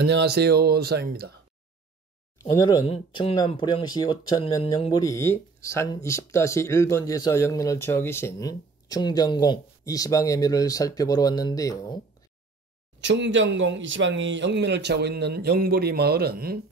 안녕하세요, 사입니다. 오늘은 충남 보령시 오천면 영불이 산 20-1번지에서 영면을 취하고 계신 충정공 이시방의 묘를 살펴보러 왔는데요. 충정공 이시방이 영면을 취하고 있는 영불이 마을은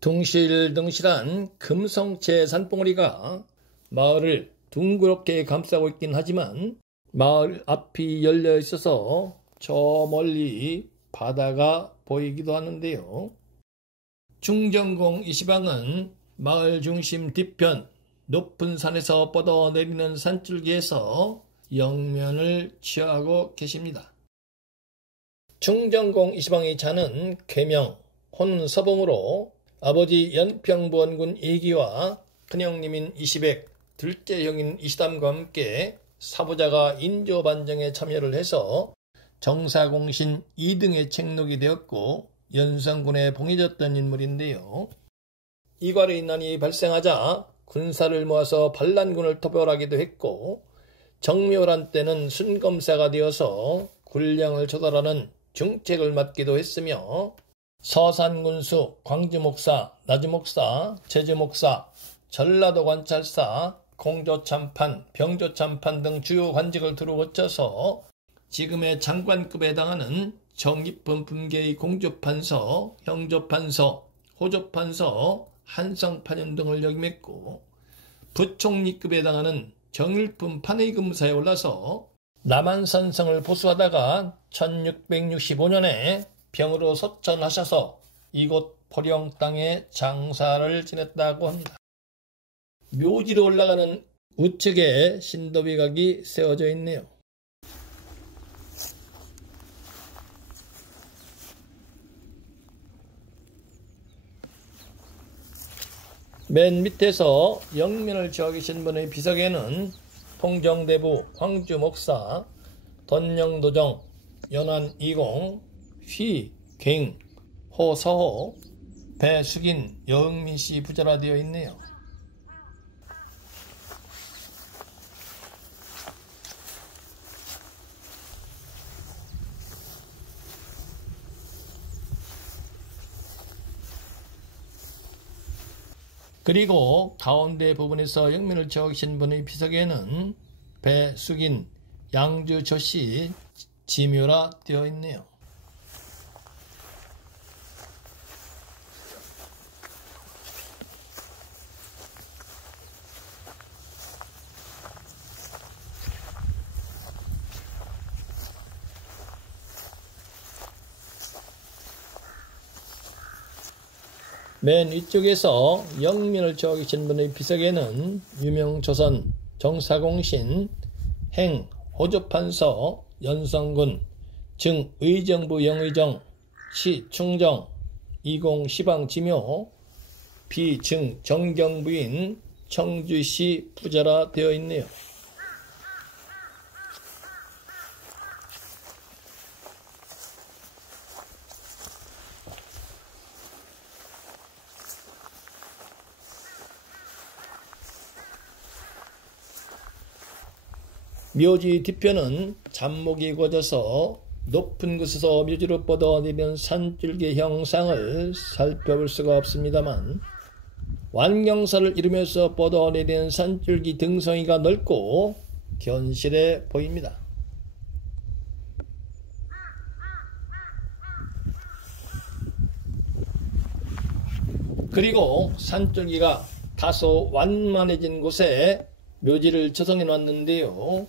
둥실둥실한 금성채 산봉우리가 마을을 둥그렇게 감싸고 있긴 하지만 마을 앞이 열려 있어서 저 멀리 바다가 보이기도 하는데요. 충정공 이시방은 마을 중심 뒤편 높은 산에서 뻗어내리는 산줄기에서 영면을 취하고 계십니다. 충정공 이시방의 자는 계명, 혼서봉으로 아버지 연평부원군 이기와 큰형님인 이시백, 둘째 형인 이시담과 함께 사부자가 인조반정에 참여를 해서 정사공신 2등의 책록이 되었고 연성군에 봉해졌던 인물인데요. 이괄의 난이 발생하자 군사를 모아서 반란군을 토벌하기도 했고 정묘란 때는 순검사가 되어서 군량을 조달하는 중책을 맡기도 했으며 서산군수, 광주목사, 나주목사, 제주목사, 전라도 관찰사, 공조참판, 병조참판 등 주요 관직을 두루 거쳐서 지금의 장관급에 해당하는 정입범 분계의 공조판서, 형조판서, 호조판서, 한성판연 등을 역임했고 부총리급에 해당하는 정일품 판의금사에 올라서 남한산성을 보수하다가 1665년에 병으로 소천하셔서 이곳 보령 땅에 장사를 지냈다고 합니다. 묘지로 올라가는 우측에 신도비각이 세워져 있네요. 맨 밑에서 영면을 취하고 계신 분의 비석에는 통정대부 황주목사, 던영도정, 연안이공, 휘, 호서호, 배숙인, 여흥민씨 부자라 되어 있네요. 그리고 가운데 부분에서 영면을 취하고 계신 분의 비석에는 배숙인, 양주조씨, 지묘라 되어 있네요. 맨 위쪽에서 영면을 취하고 계신 분의 비석에는 유명조선 정사공신 행 호조판서 연성군 증의정부 영의정 시충정 이공시방지묘 비증 정경부인 청주시 부자라 되어 있네요. 묘지 뒤편은 잡목이 꽂아서 높은 곳에서 묘지로 뻗어내리는 산줄기 형상을 살펴볼 수가 없습니다만 완경사를 이루면서 뻗어내리는 산줄기 등성이가 넓고 견실해 보입니다. 그리고 산줄기가 다소 완만해진 곳에 묘지를 조성해 놨는데요.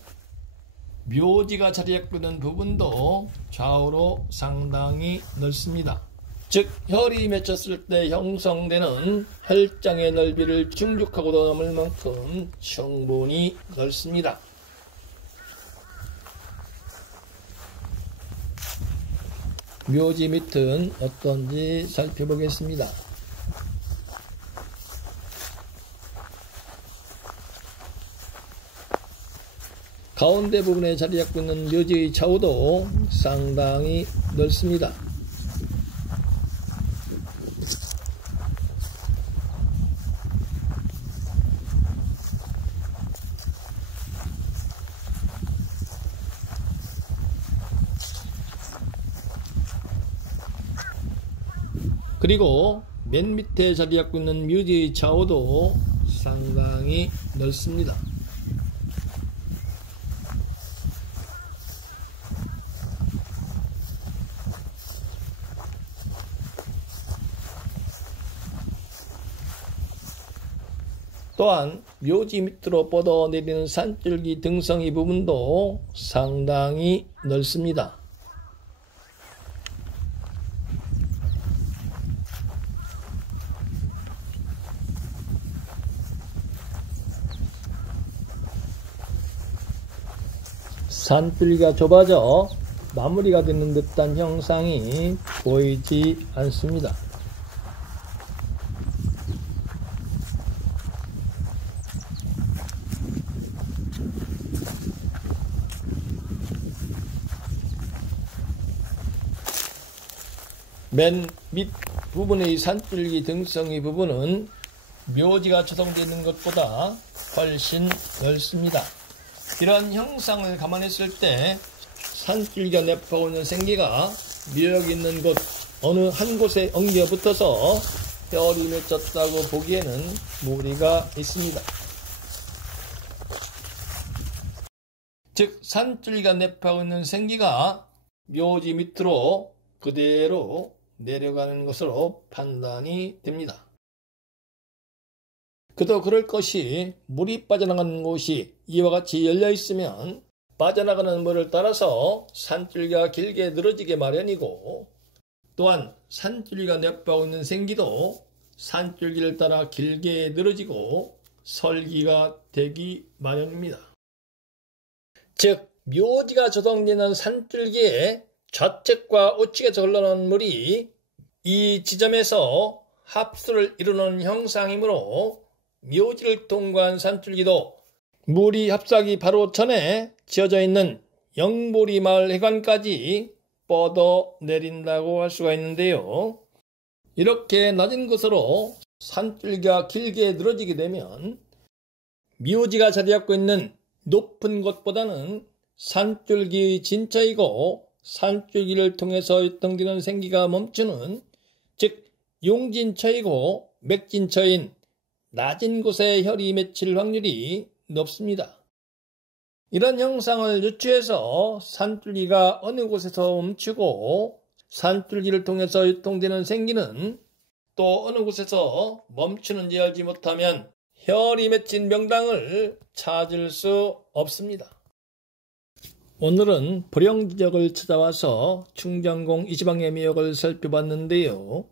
묘지가 자리 잡고 있는 부분도 좌우로 상당히 넓습니다. 즉 혈이 맺혔을 때 형성되는 혈장의 넓이를 충족하고도 넘을 만큼 충분히 넓습니다. 묘지 밑은 어떤지 살펴보겠습니다. 가운데 부분에 자리 잡고 있는 묘지의 좌우도 상당히 넓습니다. 그리고 맨 밑에 자리 잡고 있는 묘지의 좌우도 상당히 넓습니다. 또한 묘지 밑으로 뻗어내리는 산줄기 등성이 부분도 상당히 넓습니다. 산줄기가 좁아져 마무리가 되는 듯한 형상이 보이지 않습니다. 맨 밑 부분의 산줄기 등성이 부분은 묘지가 조성되어 있는 것보다 훨씬 넓습니다. 이런 형상을 감안했을 때 산줄기가 내포하고 있는 생기가 묘역이 있는 곳 어느 한 곳에 엉겨 붙어서 혈이 맺혔다고 보기에는 무리가 있습니다. 즉 산줄기가 내포하고 있는 생기가 묘지 밑으로 그대로 내려가는 것으로 판단이 됩니다. 그도 그럴 것이 물이 빠져나가는 곳이 이와 같이 열려 있으면 빠져나가는 물을 따라서 산줄기가 길게 늘어지게 마련이고, 또한 산줄기가 내포하고 있는 생기도 산줄기를 따라 길게 늘어지고 설기가 되기 마련입니다. 즉 묘지가 조성되는 산줄기에 좌측과 우측에서 흘러나오는 물이 이 지점에서 합수를 이루는 형상이므로 묘지를 통과한 산줄기도 물이 합수하기 바로 전에 지어져 있는 영보리 마을 해관까지 뻗어 내린다고 할 수가 있는데요. 이렇게 낮은 곳으로 산줄기가 길게 늘어지게 되면 묘지가 자리 잡고 있는 높은 곳보다는 산줄기의 진처이고 산줄기를 통해서 유통되는 생기가 멈추는, 즉 용진처이고 맥진처인 낮은 곳에 혈이 맺힐 확률이 높습니다. 이런 형상을 유추해서 산줄기가 어느 곳에서 멈추고 산줄기를 통해서 유통되는 생기는 또 어느 곳에서 멈추는지 알지 못하면 혈이 맺힌 명당을 찾을 수 없습니다. 오늘은 불영지적을 찾아와서 충정공 이 지방의 묘역을 살펴봤는데요.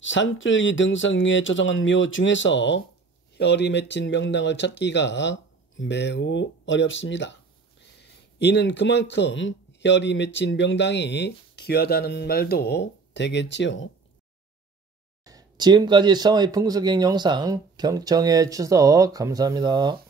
산줄기 등성 위에 조성한 묘 중에서 혈이 맺힌 명당을 찾기가 매우 어렵습니다. 이는 그만큼 혈이 맺힌 명당이 귀하다는 말도 되겠지요. 지금까지 성의 풍수경 영상 경청해 주셔서 감사합니다.